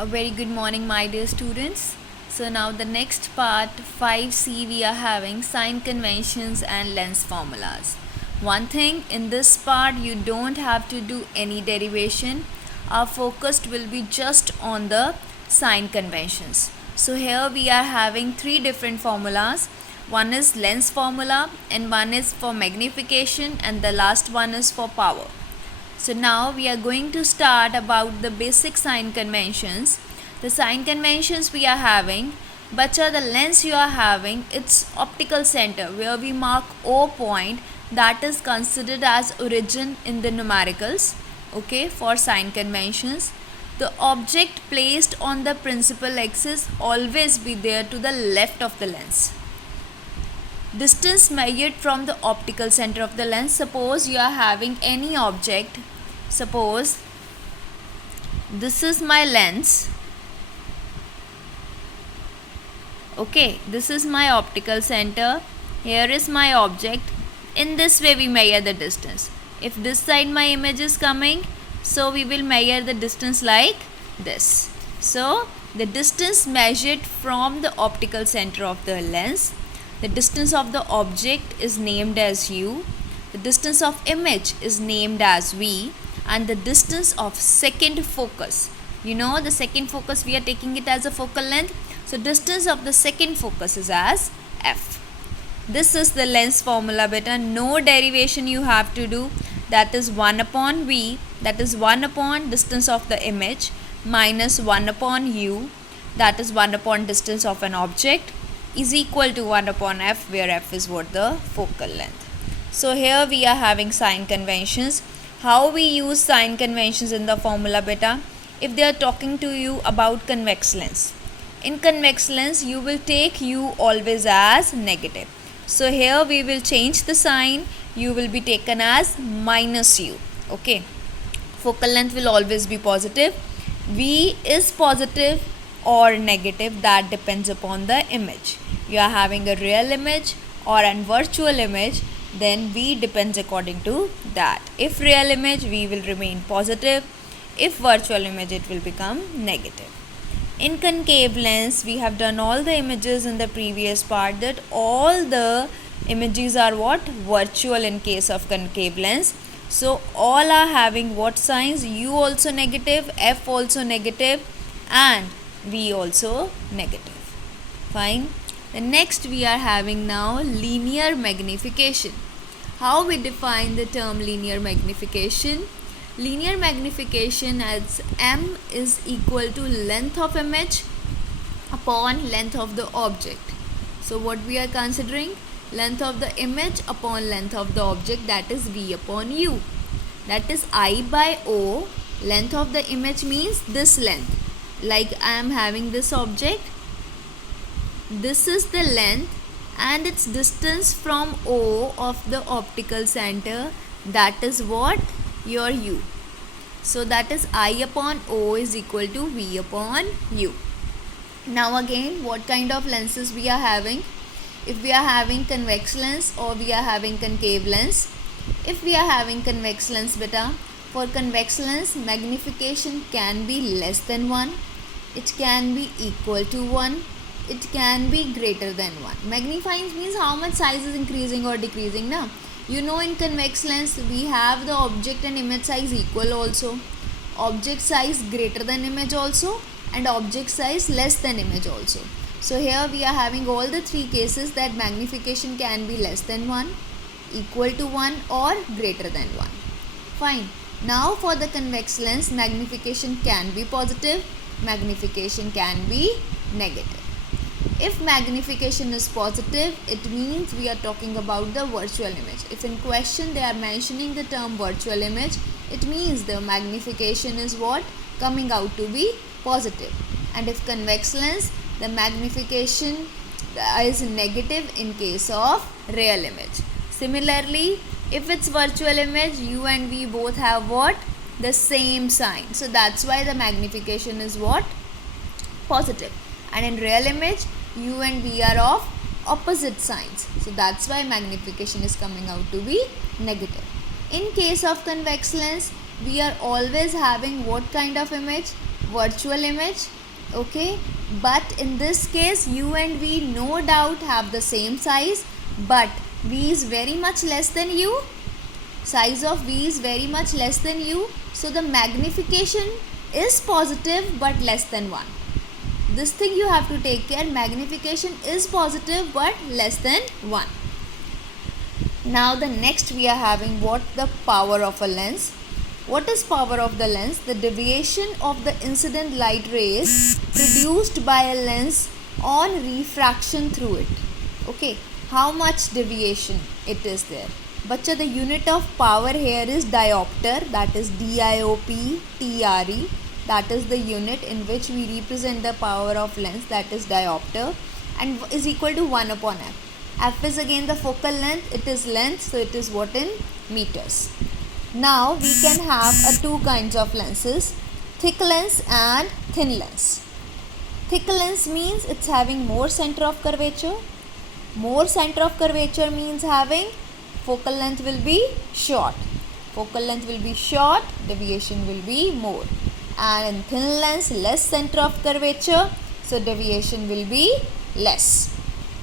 A very good morning, my dear students. So now the next part 5C, we are having sign conventions and lens formulas. One thing, in this part you don't have to do any derivation. Our focus will be just on the sign conventions. So here we are having three different formulas. One is lens formula and one is for magnification and the last one is for power. So now we are going to start about the basic sign conventions. The sign conventions we are having, bacha, the lens you are having, its optical center where we mark O point, that is considered as origin in the numericals. Okay, for sign conventions. The object placed on the principal axis always be there to the left of the lens. Distance measured from the optical center of the lens. Suppose you are having any object. Suppose this is my lens. Okay, this is my optical center. Here is my object. In this way we measure the distance. If this side my image is coming, so we will measure the distance like this. So the distance measured from the optical center of the lens. The distance of the object is named as u, the distance of image is named as v, and the distance of second focus. You know, the second focus we are taking it as a focal length. So distance of the second focus is as f. This is the lens formula, beta. No derivation you have to do. That is 1 upon v, that is 1 upon distance of the image, minus 1 upon u, that is 1 upon distance of an object, is equal to 1 upon f, where f is what, the focal length. So here we are having sign conventions. How we use sign conventions in the formula, beta? If they are talking to you about convex lens, in convex lens you will take u always as negative. So here we will change the sign, u will be taken as minus u. Okay, focal length will always be positive. V is positive or negative, that depends upon the image. You are having a real image or a virtual image, then V depends according to that. If real image, V will remain positive. If virtual image, it will become negative. In concave lens, we have done all the images in the previous part, that all the images are what? Virtual in case of concave lens. So all are having what signs? U also negative, F also negative, and V also negative. Fine. The next we are having now linear magnification. How we define the term linear magnification? Linear magnification as m is equal to length of image upon length of the object. So what we are considering? Length of the image upon length of the object, that is v upon u. That is I by o. Length of the image means this length. Like I am having this object, this is the length and its distance from O of the optical center, that is what? Your u. So that is I upon O is equal to V upon u. Now again, what kind of lenses we are having? If we are having convex lens or we are having concave lens. If we are having convex lens, beta, for convex lens magnification can be less than 1, it can be equal to 1, it can be greater than 1. Magnifying means how much size is increasing or decreasing. Now, you know, in convex lens we have the object and image size equal also, object size greater than image also, and object size less than image also. So here we are having all the three cases, that magnification can be less than 1, equal to 1, or greater than 1. Fine. Now for the convex lens, magnification can be positive, magnification can be negative. If magnification is positive, it means we are talking about the virtual image. If in question they are mentioning the term virtual image, it means the magnification is what? Coming out to be positive. And if convex lens, the magnification is negative in case of real image. Similarly, if it's virtual image, u and v both have what? The same sign. So that's why the magnification is what? Positive. And in real image, u and v are of opposite signs. So that's why magnification is coming out to be negative. In case of convex lens, we are always having what kind of image? virtual image. Okay, but in this case u and v no doubt have the same size, but v is very much less than u. Size of v is very much less than u, so the magnification is positive but less than 1. This thing you have to take care, magnification is positive but less than 1. Now the next we are having what the power of a lens. What is power of the lens? The deviation of the incident light rays produced by a lens on refraction through it. Okay, how much deviation it is there. Bacha, the unit of power here is diopter, that is dioptre. That is the unit in which we represent the power of lens, that is diopter, and is equal to 1 upon f. F is again the focal length, it is length, so it is what in meters. Now we can have two kinds of lenses, thick lens and thin lens. Thick lens means it's having more center of curvature. More center of curvature means having focal length will be short. Focal length will be short, deviation will be more. And in thin lens, less center of curvature, so deviation will be less.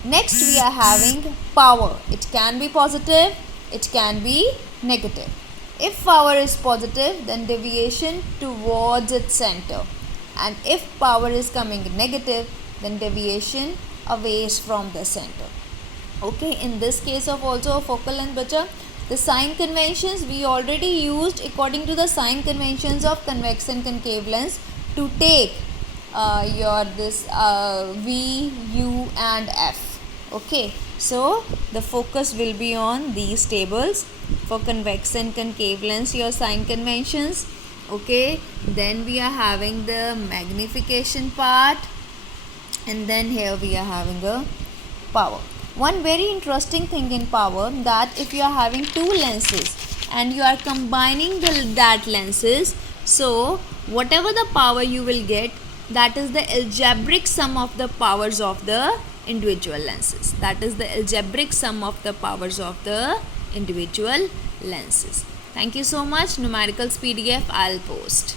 Next we are having power. It can be positive, it can be negative. If power is positive, then deviation towards its center, and if power is coming negative, then deviation away from the center. Okay, in this case of also a focal length, bacha, the sign conventions we already used according to the sign conventions of convex and concave lens to take your this V, U and F. Okay, so the focus will be on these tables. For convex and concave lens, your sign conventions. Okay, then we are having the magnification part, and then here we are having a power. One very interesting thing in power, that if you are having two lenses and you are combining that lenses, so whatever the power you will get, that is the algebraic sum of the powers of the individual lenses. That is the algebraic sum of the powers of the individual lenses. Thank you so much. Numericals PDF I'll post.